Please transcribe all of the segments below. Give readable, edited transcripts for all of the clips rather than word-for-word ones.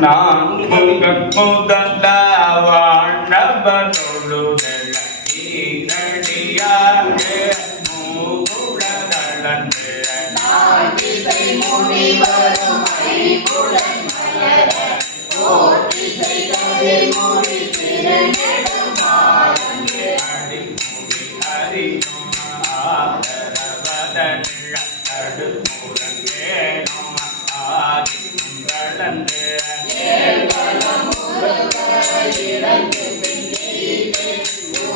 நான் முதல்ல வாழ்ந்தவனுள்ள ஈரடியாக மூகுழலன்று நான் திசை மூடி வரும் ஐம்புலன் மலர ஓட்டிசை கதிர் மூடி திருநெடுமாறன்று அடிமூடி அறியும் ஆதரவதனில் அடுமுறங்கேனும் ஆதி உங்களன்று ஏழ்வலம் முருக இறந்து பின்னீட்டு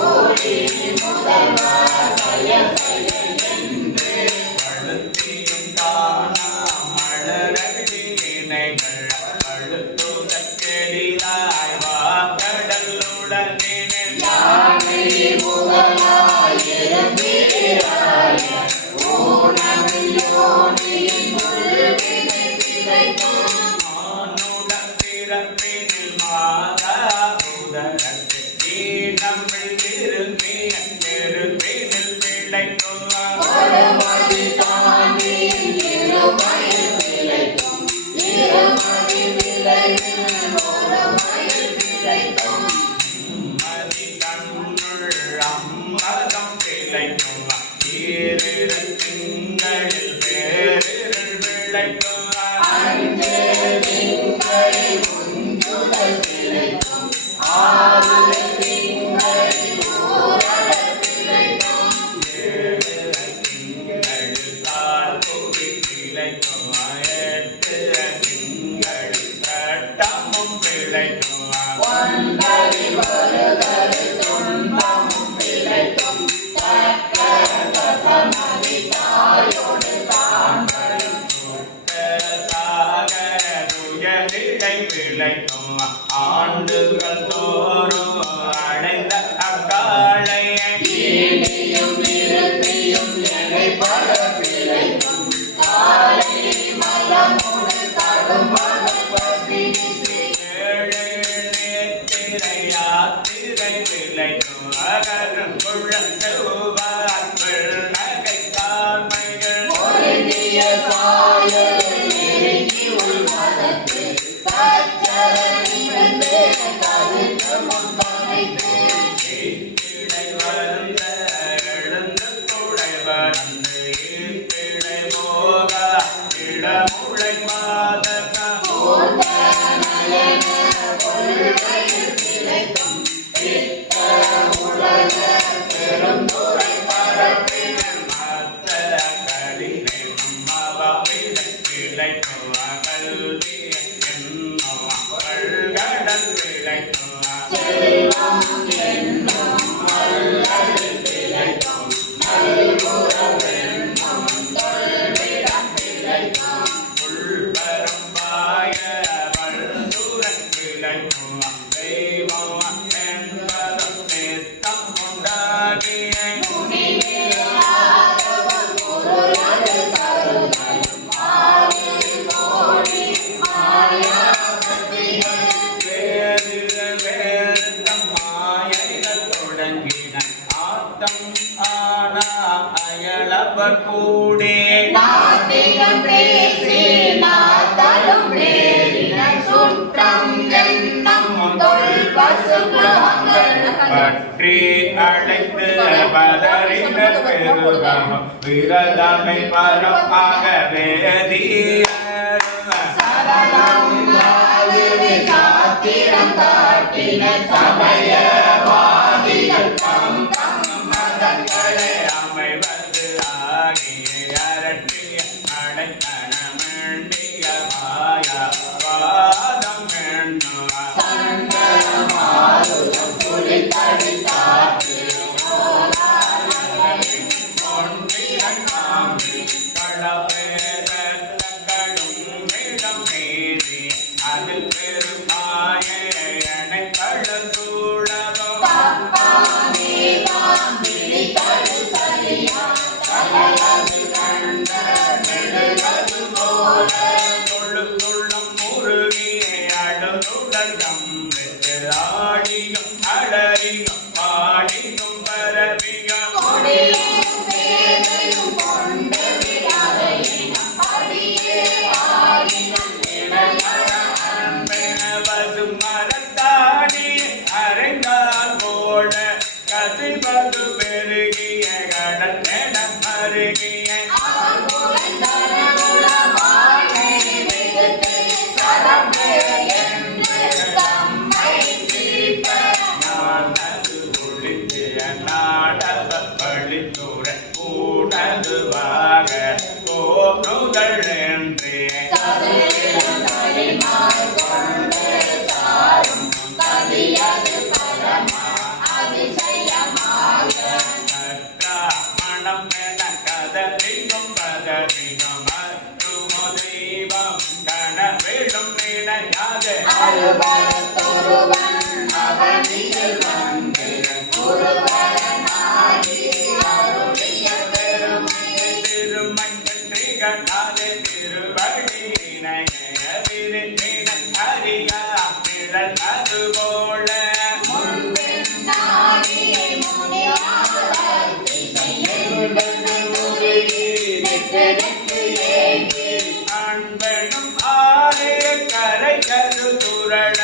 ஊரி முதல்வா சய சய என்று பழுத்தியும் தானா மலரடி இணைகள் பழுத்துதற்கெளிதாய் வாக்கடலுடனே யானை முதலாய் இறந்திராய ஊனமில்லோனியின் முழுவினை பிழைக்கும் மானுடன் பிறப்பினில் மாதா உதரத்து ஈனமிழ் திரும்பிய நெருப்பினில் பிழைக்கும் ஒருமதி தாண்டியின் இருமயில் பிழைக்கும் இருமதி விளைவில் ஒருமயில் பிழைக்கும் மதி கண்ணுள் அம்மதம் பிழைக்கும் ஈரிரு திங்களில் வேறிருள் விளைக்கும் அஞ்சு திங்களில் உஞ்சுதல் பிழைக்கும் ஆறு திங்களில் ஊரடல் பிழைக்கும் ஏழு திங்களில் தாழ்புவி பிழைக்கும் எட்டு திங்களில் சட்டமும் பிழைக்கும் ஒன்பதில் வருதல் துன்பமும் பிழைக்கும் தசமதி தாயோடு தாங்களும் சாகருயலிடை விளைக்கும் ஆண்டுகள் தோறும் அடைந்த அக்காளையை இனியும் இருத்தியும் எனை பல பிழைக்கும் காலை மலமுடு கடுமல பசினிசு ஏழு நேத்திரை யாத்திரை விளைக்கும் அகரும் குழந்தூவார் நகை தாழ்மைகள் ஒருங்கிய சாயல் நெருங்கி உள்மதத்து சச்சரணிவென்று கருத்து முன்பமைத்து இப்பிழை வருந்த எழுந்து துளை வந்து இப்பிழை போக இடமுளை மாதக போர்ந்த நயன கொள்கையில் பிழைக்கும் பித்த உலக பெருந்துரை பரப்பினர் மத்த கடினை நம்மவாவிட பிழைக்கும் கல்வி என்னும் கடல் பிழைக்கும் செல்வம் என்னும் வல்லது பிழைக்கும் நல்குறவென்னும் தொல்விடம் பிழைக்கும் உள்வரம்பாய வல்துரன் பிழைக்கும் தெய்வம் என்பதும் நித்தம் உண்டாகிய முடிவில்லாதவர் பொருளது கருதலும் ஆறு கோடி மாயா சக்திகள் வேறு வேறுதம் மாயைகள் தொடங்கின ஆத்தம் ஆனா அயலவர் கூடே நாத்திகம் பேசி நாத்தலும் நேரின சுற்றம் என்னும் தொல் பசுபங்கள் பற்றி அழைத்து பதறின பெருகம் விரதமை பரமாக வேதியர் சரளம் வாழ்வி சாத்திரம் காட்டின சமயவாதிகள் தம் தம் மதங்களை அமைவது ஆகிய அரட்டிய அடைத்தனமண்டிய மாயாவாதம் எண்ணுவ சங்கரமாருதம் புலித்தடி காத்து பொன்னிறன் காமி களவேதங்களும் இடம் மீறி அதில் பெருமாய எனை கழுந்தூழதோ தப்பானே தாம்பிடி தடு சரியா தலது கண்ட நெடுவது போல தொழு துள்ளும் அதுபோல அன்பனும் ஆரே கரை கருதுரள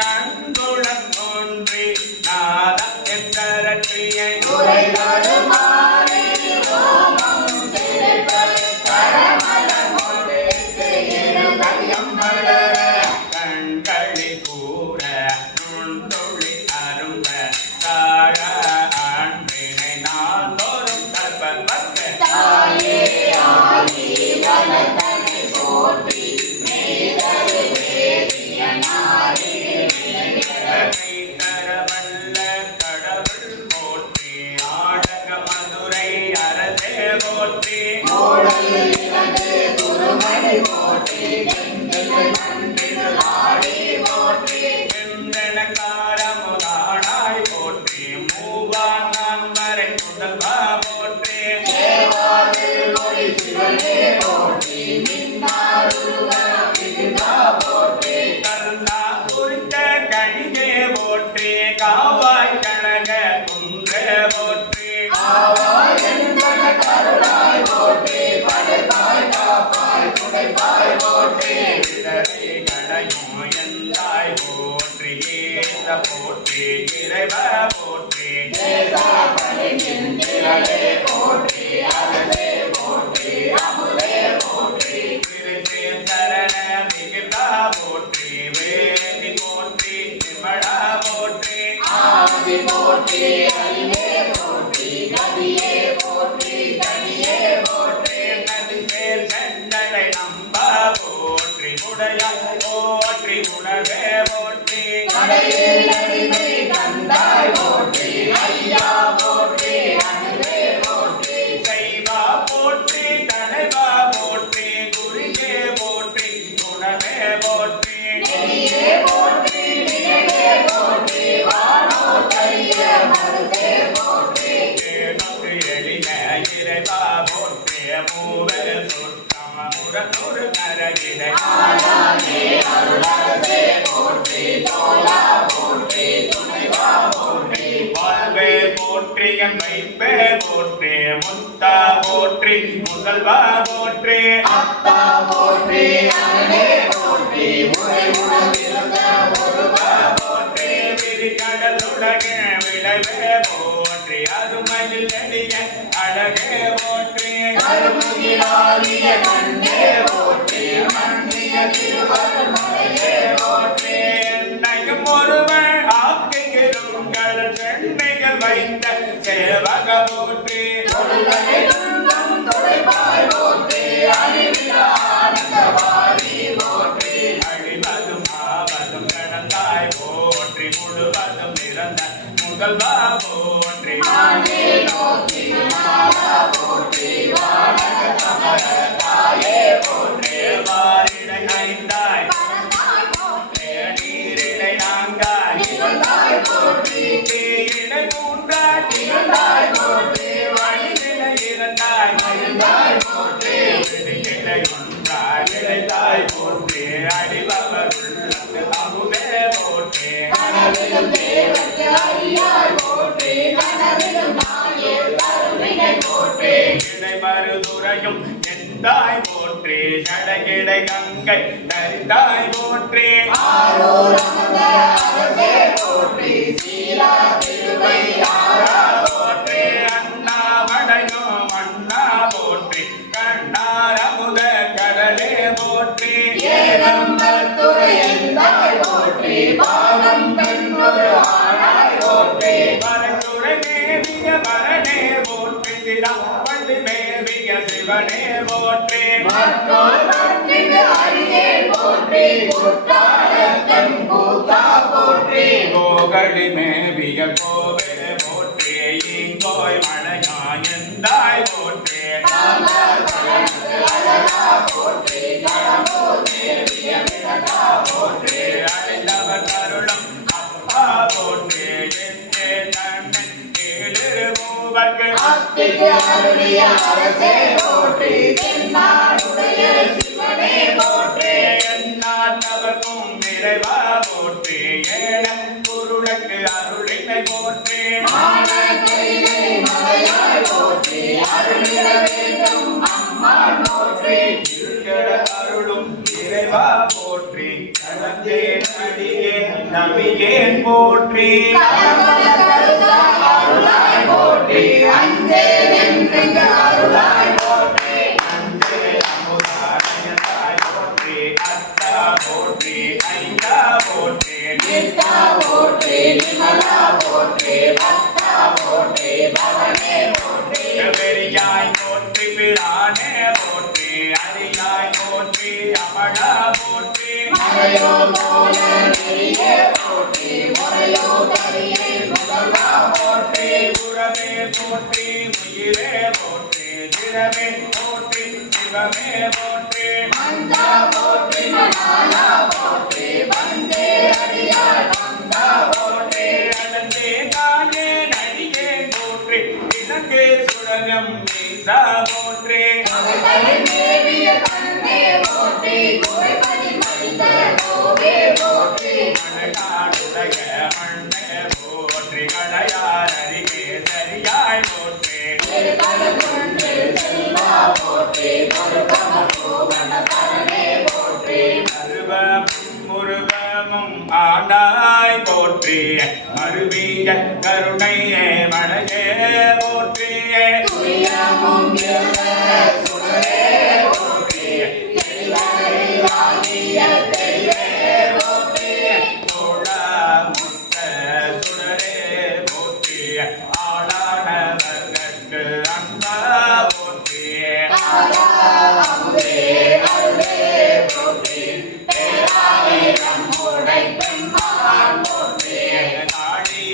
நன்குளம் தோன்றி நாதம் எத்தரட்டியை கண்களி கூற நுண்தொழி அரும்ப தாழ அன்பினை நான் தோறும் கற்பற்பட்ட தரவல்ல கடவுள் போற்றி ஆடக மதுரை அரசே போற்றி காரமுதானாய் போற்றி மூவான் நான் வரை முதல்வா போற்றி கருணா குறித்த கணிகே போற்றி காவாய் கனக குன்றே போற்றி இடரை கடையும் எந்தாய் போற்றி ஏந்த போற்றி இறைவ போற்றி திருத்தே சரண மிகுதா போற்றி வேதி போற்றி விமலா போற்றி நதிசேர் செண்டலை நம்ப போற்றி உடைய போற்றி உணவே போற்றி செய்வா போற்றி தனைவா போற்றி குறியே போற்றி உணவே போற்றி ஏனொன்று எளிய இறைவா போற்றி மூவர் சுத்தம் முரநூறு நரகிடை வாழ்வே போற்றி என் வைப்பே போற்றி முத்தா போற்றி முதல்வா போற்றி போற்றி விரிகடலுலக விளைவே போற்றி அருமையில் நெடிய அழகே போற்றி என்னையும் ஒருவன் ஆக்குகிறோங்கள் சென்னைகள் வைத்த சேவக போற்றி அழிவதும் ஆவதும் கடந்தாய் போற்றி முழுவதும் நிறந்த முதல்வா போற்றி வாரிடை ஐந்தாய் நீரிடை நான்காய் தீயிடை மூன்றாய் வழியிடை இரண்டாய் விழியிடை ஒன்றாய் இடைத்தாய் போற்றி அடிபவர் உள்ளத்து அமுதே போற்றி இடை மருதுரையும் எந்தாய் போற்றி சடகிடை கங்கை தரித்தாய் போற்றி போற்றி அண்ணாமடையும் அண்ணா போற்றி கண்ணாரமுத கடலே போற்றி மரத்துறை மேவிய மரணே போற்றி திராப்பள்ளி மேவிய சிவனே போற்றி கோகழி மேவிய கோவே போற்றி இங்கோய் மழையா எந்தாய் போற்றி அழிந்தவ ஆரிய அரசே போற்றி தென்னாடுடைய சிவனே போற்றி எந்நாட்டவர்க்கும் இறைவா போற்றி ஏழம் பொருளுக்கு அருளினை போற்றி மான கைலை மலையாய் போற்றி அருளிட வேண்டும் அம்மாள் போற்றி இருகட அருளும் இறைவா போற்றி கலந்தேன் அடியேன் நம்பியேன் போற்றி கலகல கருத அருளாய் போற்றி அஞ்சேன் என்றெங்க அருளாய் போற்றி அஞ்சே அமுதானயதாய் போற்றி அத்தா போற்றி ஐயா போற்றி நித்தா போற்றி நிமலா போற்றி பத்தா போற்றி பவனே போற்றி பெரியாய் போற்றி பிரானே போற்றி அரியாய் போற்றி அமலா போற்றி மலையோ போல நெறியே போற்றி முறையோ கரியே முதலா போற்றி புறமே போற்றி உயிரே போற்றி திறமே போற்றி சிவமே போற்றி மஞ்சா போற்றி மணாலா போற்றி வந்தே அடியார் வந்தா போற்றி அடந்தே தானே நடிகே போற்றி இலங்கை சுரகம் நீசா போற்றி மலைகளில் தேவிய கண்ணே போற்றி குறைமதி மனித கோவே போற்றி மணநாடுடைய மண்ணே போற்றி கடையார் அருகே சரியாய் போற்றி திருக்கடல் கொண்டு செல்வா போற்றி பொறுப்பம கோவண கரணே போற்றி அருவம் முருகமும் ஆனாய் போற்றி மருவிய கருணையே மழையே போற்றி துரியமும் இருள சுடரே போற்றி எரிவரையில் ஆகிய தெளிவே போற்றி தோழா முத்த சுடரே போற்றி ஆளானவர்கட்கு அன்பா போற்றி ஆரா அமுதே அருளே போற்றி பேராலே நம்முடை பெம்மான் போற்றி நாடி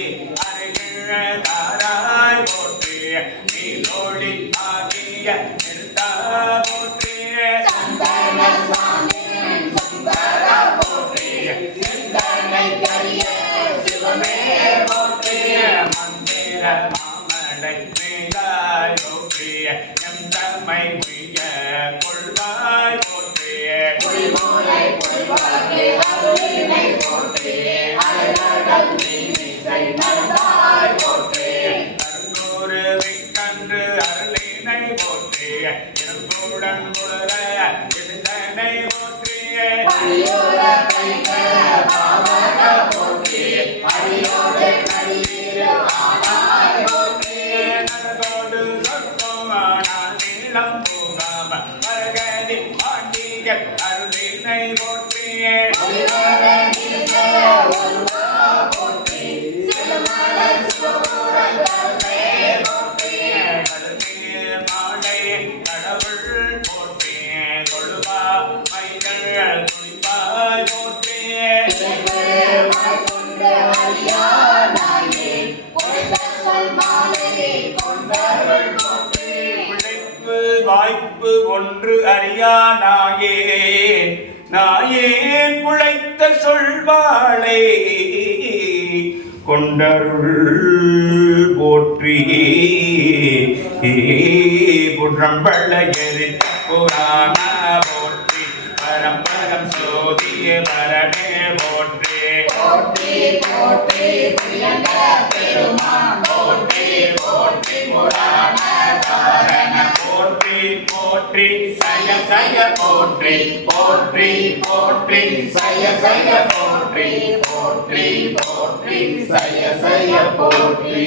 அருகில் தாராய் போற்றி நீலோடி ஆகிய நிறுத்தா போற்றி சந்தன சாமியின் சுந்தர போற்றி சிந்தனை கரிய சிவமே போற்றி மந்திர மாமலை மேலாய் போற்றி எம் தம்மை உய்ய கொள்வாய் போற்றி பொய்மூலை பொய்வாக்கி அருளினை போற்றி அலைநடல் நீமிசை நல்வாய் போற்றி கருணூறு விக்கன்று அருளினை போற்றி இரும்புடன் உலர இருந்தனை போற்றி பரியோர கைக பாவக போற்றி அடியோடு கல்லீர ஆனாய் போற்றி நரகோடு சொத்தமான நீளம் பூங்காம மரகதி பாண்டிய அருளினை போற்றி பொய்யோர நீல ஒருவா போற்றி சிறுமல சிவபுரன் தருவே போற்றி கடலில் மாலை கடவுள் போற்றி கொள்வா மைகள் துணிப்பாய் போற்றி கொண்டு அறியானாயே பொய்த்த சொல் மாலையை கொண்டருள் போற்றி உழைப்பு வாய்ப்பு ஒன்று அறியா நாயேன் நாயேன் உழைத்த சொல்வாளே கொண்டருள் போற்றி புற்றம்பள்ள எரித்த புராண போற்றி பரம்பரம் சோதிய பரணே போற்றி போற்றி போற்றி பிரியங்க பெருமான் போற்றி போற்றி முரான காரண போற்றி போற்றி சய சய போற்றி போற்றி போற்றி சய சய போற்றி போற்றி போற்றி சய சய போற்றி